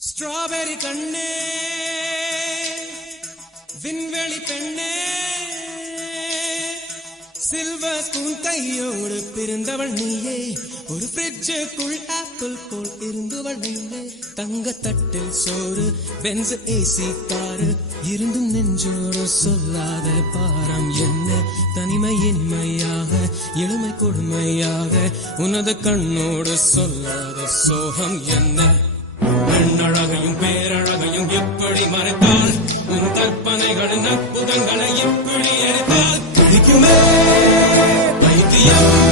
strawberry கண்ணே விண்வெளி பெண்ணே சில்வர் ஸ்பூன் கையோடு பிறந்தவள் நீயே ஒரு ஃப்ரிட்ஜுக்குள் ஆப்பிள் போல் இருந்தவள் நீயே தங்க தட்டில் சோறு பென்ஸ் ஏசி காரு இருந்தும் நெஞ்சோடு சொல்லாத பாரம் என்ன தனிமை இனிமையாக எளிமை கொடுமையாக உனது கண்ணோடு சொல்லாத சோகம் என்ன பெண்ணழகையும் பேரழகையும் எப்படி மறைத்தால் உன் கற்பனைகளின் அற்புதங்களை எப்படி எரித்தால் பிடிக்குமே பைத்தியம்